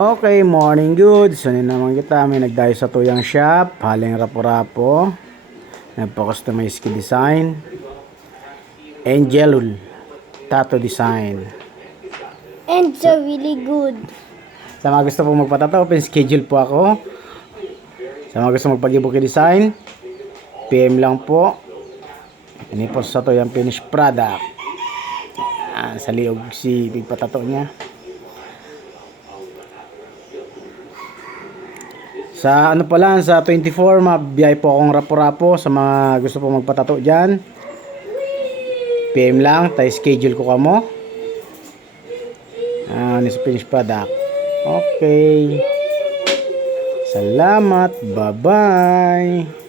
Okay, morning good. So naman kita, may nagdayo sa tuyang shop, haling rapo-rapo, nagpa-customize ki design, Angel tattoo design. And so really good. Sa mga gusto po magpatato, open schedule po ako. Sa mga gusto magpag-ibook design, PM lang po. Inipos sa tuyang finished product. Sa liog si pagpatato niya. Sa ano pa lang, sa 24, mabiyay po akong rapo-rapo sa mga gusto po magpatato dyan. PM lang, tayo schedule ko kamo. This finished product. Okay. Salamat. Bye-bye.